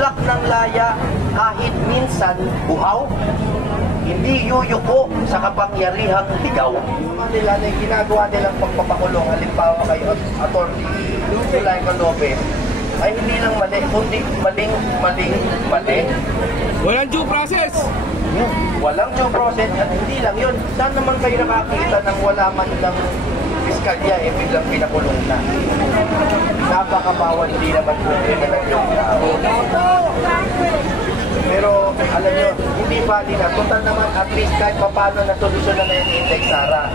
Bulak ng laya kahit minsan buhaw, hindi yuyuko sa kapangyarihang ligaw. Nila na yung ginagawa nilang pagpapakulong, halimbawa kayo, Atty. Zulaika Lopez, ay hindi lang mali, kundi mali. Walang due process! Walang due process at hindi lang yun. Saan naman kayo nakakita ng wala man ng piskalya, biglang pinakulong na? Napakabawal, hindi naman po lang yung tao. Pero alam nyo, hindi bali na. Total naman at least kahit paano na solusyon na yung Inday Sara.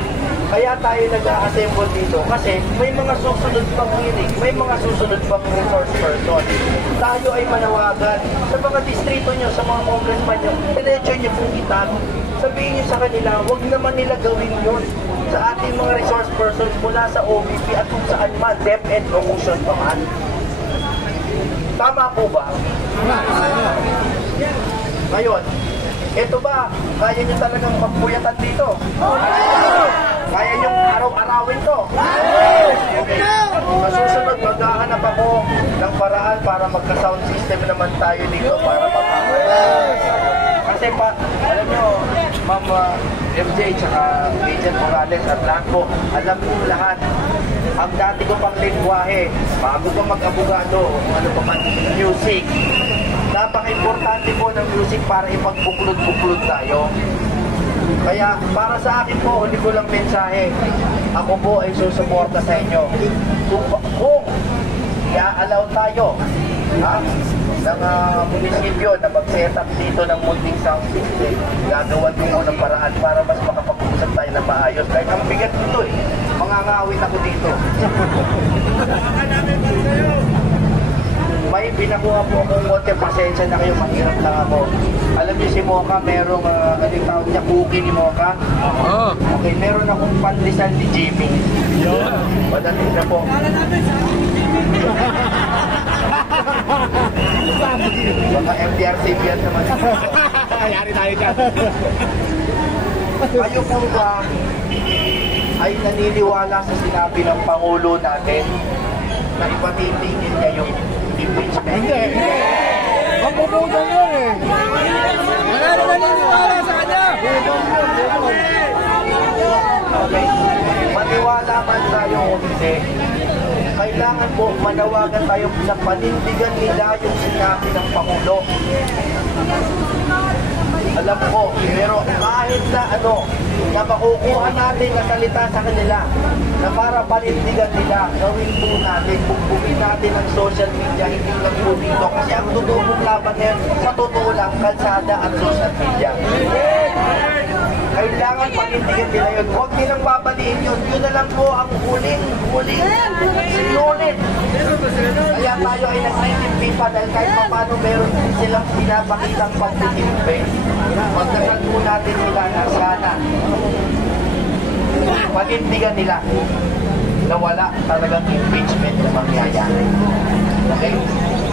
Kaya tayo nag-assemble dito kasi may mga susunod pang hearing, may mga susunod pang resource person. Tayo ay manawagan sa mga distrito nyo, sa mga congressman nyo, diretso nyo pong itan. Sabihin nyo sa kanila, huwag naman nila gawin yun sa ating mga resource persons mula sa OVP at kung saan man, DepEd o Motion pa man. Tama po ba? Ngayon, ito ba, kaya nyo talagang magpuyatan dito? Kaya nyo araw-arawin to? Okay. Masusunod, maghahanap ako ng paraan para magka-sound system naman tayo dito para magkakalas. Kasi pa, alam nyo, Ma'am MJ, tsaka Agent Morales at lahat po, alam po lahat. Ang dati ko pang lingwahe, bago pa mag-abogado, ano pa man, music. Napaka-importante po ng music para ipagbuklod-buklod tayo. Kaya para sa akin po, huli ko lang mensahe, ako po ay susuporta sa inyo. Kung i-allow tayo ng munisipyo na mag-set up dito ng munting sound system, gagawan ko ng paraan para mas makapag-usap tayo na maayos. Dahil ang bigat nito mangangawin ako dito. May binakuha po akong konti, pasensya na kayo, mahirap lang ako. Alam niyo si Mocha, merong, anong tawag niya, cookie ni Mocha? Okay, meron akong pandesal ni Jimmy. Padating na po. Baka MDRCB yan naman. Yari tayo dyan. Kayo po ba ay naniniwala sa sinabi ng Pangulo natin na ipatitingin niya yung impeachment? Hindi. Magpupuntan yun eh. Wala na naniniwala sa kanya. Okay. Maniwala man tayo o hindi, kailangan po manawagan tayo na panindigan nila yung sinabi ng Pangulo. Alam ko, pero kahit na na makukuha natin na salita sa kanila na para panindigan nila, gawin po natin, bugbugin natin ang social media, hindi lang po dito. Kasi ang totoong laban na yan, sa totoo lang, kalsada at social media. Kailangan panindigan nila yun. Huwag nilang babaliin yun. Yun na lang po ang huling sinulit. Kaya tayo ay nag-iimpi pa dahil kahit paano meron silang pinapakitang pag-iimpi. Magdasal po natin nila na sana panindigan nila na wala talagang impeachment na mangyayari. Okay?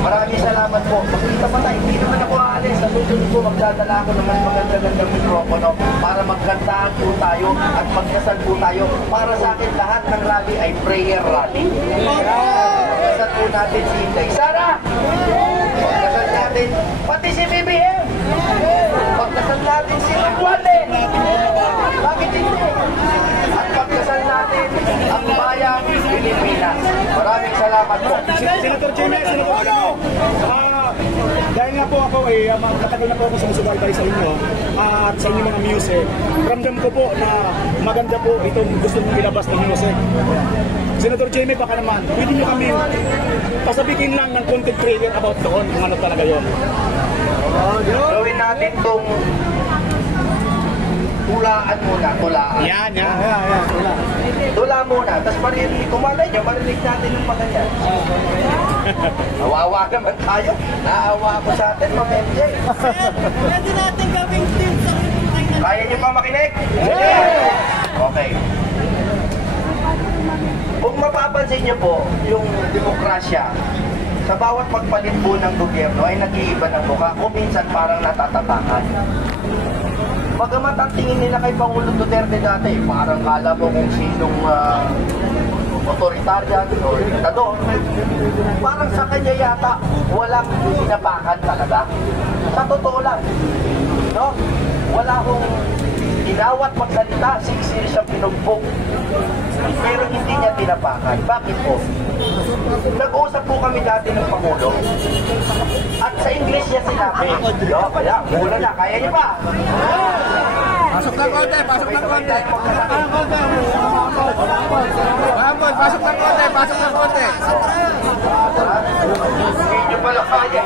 Maraming salamat po. Makita pa tayo, hindi naman ako aalis. Sa susunod po, magdadala ako ng mas maganda-gandang mikropono para magkantahan po tayo at magkasal po tayo. Para sa akin, lahat ng rally ay prayer rally. Magkasal po natin si Inday Sara. Magkasal natin, pati si BBM. Magkasal natin si Wale. Bakit hindi? At magkasal natin ang bayang Pilipinas. Maraming salamat po. Senator Jimmy, dahil nga po ako matagal na po ako sumusubaybay sa inyo at sa inyong mga music, ramdam ko po na maganda po itong gusto mong ilabas ng music. Senator Jimmy, baka naman, pwede nyo kami pasabihin lang ng content creator about doon, kung ano talaga yun. Gawin natin itong tulaan muna, tulaan. Yan. Tula muna, tapos marinig, kumalay nyo, marinig natin yung mga yan. Nawawa naman tayo. Naawa ako sa atin, Ma'am MJ. Pwede natin gawing team sa Kaya nyo pa makinig? Okay. Kung mapapansin nyo po, yung demokrasya, sa bawat pagpalit po ng gobyerno ay nag-iiba ng mukha o minsan parang natatapakan. Bagamat ang tingin nila kay Pangulo Duterte dati, parang kala mo kung sinong authoritarian o diktador, parang sa kanya yata walang tinapakan talaga. Sa totoo lang, no? Wala akong inawat magsalita, siksiri siyang pinugbog. Pero hindi niya tinapakan. Bakit po? Nag-uusap po kami dati ng Pangulo at sa English niya sinabi, no, kaya, mula na, kaya niya pa. Pasok ng konti, pasok ng konti. Vamos, pasok ng konti, pasok ng konti. Hindi niyo pala kaya.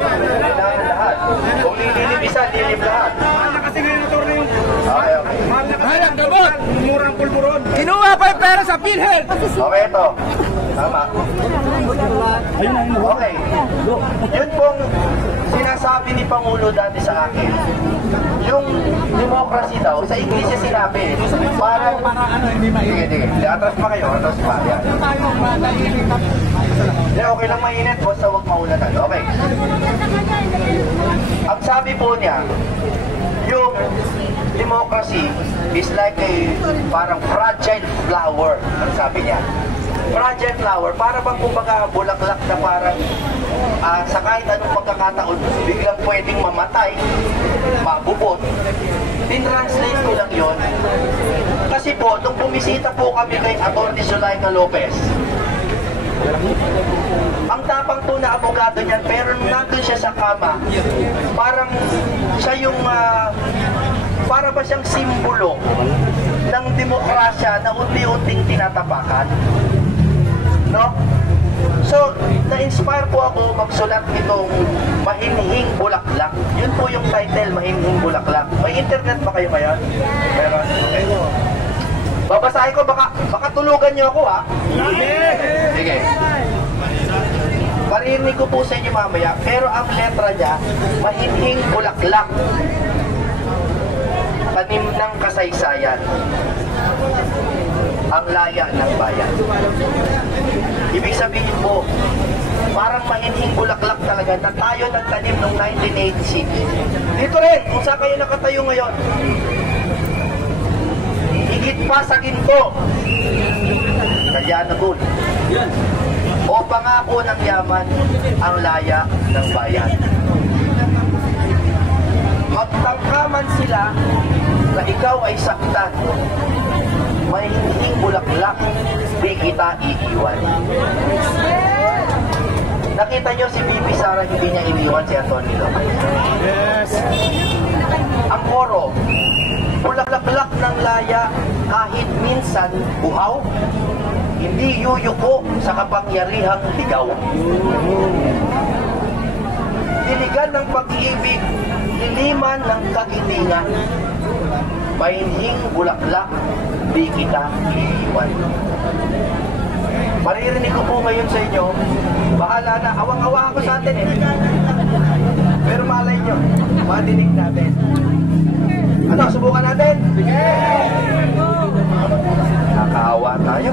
Kailangan lahat. Kung lililim isa, lilim lahat. Mahal na kasi ngayon motor na yung... Okay, okay. Mahal na kasi ang gamot. Murang pulburon. Kinuha pa yung pera sa PhilHealth. Okay, ito. Tama. Okay. Yun pong sinasabi ni Pangulo dati sa akin. Yung democracy daw, sa English niya sinabi, parang... Sige. Atras pa kayo, atras pa. Yan. Okay lang mainit, basta huwag maulanan. Okay. Ang sabi po niya, yung democracy is like a parang fragile flower. Ang sabi niya. Fragile flower, para bang kumbaga bulaklak na parang sa kahit anong pagkakataon, biglang pwedeng mamatay, mabubot. Tin-translate ko lang yun. Kasi po, nung bumisita po kami kay Atty. Zulaika Lopez, ang tapang po na abogado niyan, pero nung nandun siya sa kama, parang siya yung, para ba siyang simbolo ng demokrasya na unti-unting tinatapakan. No? So, na-inspire po ako magsulat itong Mahinhing Bulaklak. Yun po yung title, Mahinhing Bulaklak. May internet ba kayo ngayon? Meron? Okay. Babasahin ko, baka tulugan niyo ako, ha? Sige. Marinig ko po sa inyo mamaya, pero ang letra niya, Mahinhing Bulaklak. Tanim ng kasaysayan. Ang laya ng bayan. Ibig sabihin po, parang mahinhing bulaklak talaga na tayo nagtanim noong 1986. Dito rin, kung saan kayo nakatayo ngayon, higit pa sa ginto, Kalyana Gold, o pangako ng yaman ang laya ng bayan. Magtangkaman sila na ikaw ay saktan, may hinding bulaklak, di kita iiwan. Nakita nyo si Bibi Sara, hindi niya iniwan si Antonio. Yes. Ang koro, bulaklak ng laya kahit minsan buhaw, hindi yuyuko sa kapangyarihang ligaw. Diligan ng pag-ibig, liliman ng kagitingan, mainhing bulaklak, di kita iiwan. Maririnig ko po ngayon sa inyo, bahala na, awang-awa ako sa atin eh. Pero malay nyo, madinig natin. Ano, subukan natin? Sige! Nakaawa tayo.